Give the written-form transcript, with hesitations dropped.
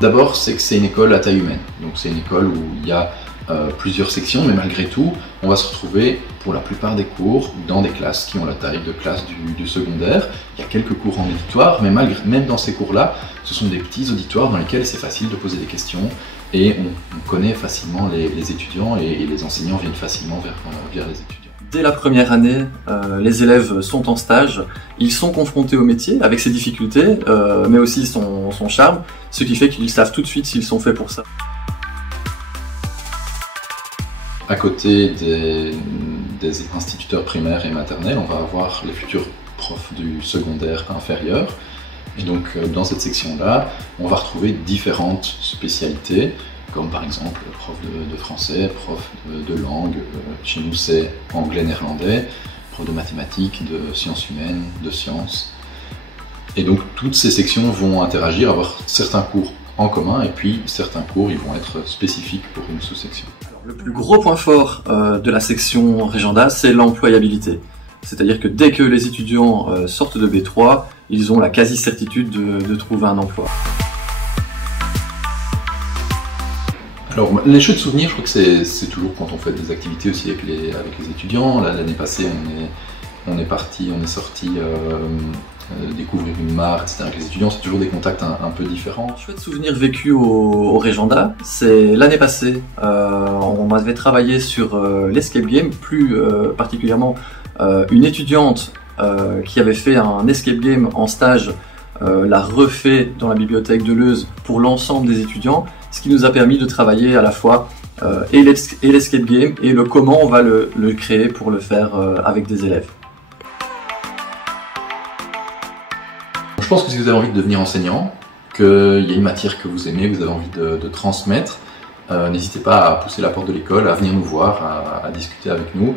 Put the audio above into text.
D'abord, c'est que c'est une école à taille humaine. Donc c'est une école où il y a plusieurs sections, mais malgré tout, on va se retrouver pour la plupart des cours dans des classes qui ont la taille de classe du secondaire. Il y a quelques cours en auditoire, mais même dans ces cours-là, ce sont des petits auditoires dans lesquels c'est facile de poser des questions et on connaît facilement les étudiants et les enseignants viennent facilement vers les étudiants. Dès la première année, les élèves sont en stage, ils sont confrontés au métier avec ses difficultés, mais aussi son charme, ce qui fait qu'ils savent tout de suite s'ils sont faits pour ça. À côté des instituteurs primaires et maternels, on va avoir les futurs profs du secondaire inférieur. Et donc dans cette section-là, on va retrouver différentes spécialités, comme par exemple prof de français, prof de langue, chez nous c'est anglais-néerlandais, prof de mathématiques, de sciences humaines, de sciences. Et donc toutes ces sections vont interagir, avoir certains cours en commun et puis certains cours ils vont être spécifiques pour une sous-section. Le plus gros point fort de la section Régenda, c'est l'employabilité. C'est-à-dire que dès que les étudiants sortent de B3, ils ont la quasi-certitude de trouver un emploi. Alors, les jeux de souvenirs, je crois que c'est toujours quand on fait des activités aussi avec les étudiants. L'année passée, on est sorti découvrir une mare, etc. Avec les étudiants, c'est toujours des contacts un peu différents. Un chouette souvenir vécu au Régenda, c'est l'année passée. On avait travaillé sur l'escape game, plus particulièrement une étudiante qui avait fait un escape game en stage, l'a refait dans la bibliothèque de Leuze pour l'ensemble des étudiants, ce qui nous a permis de travailler à la fois et l'escape game et le comment on va le créer pour le faire avec des élèves. Je pense que si vous avez envie de devenir enseignant, qu'il y a une matière que vous aimez, que vous avez envie de transmettre, n'hésitez pas à pousser la porte de l'école, à venir nous voir, à discuter avec nous.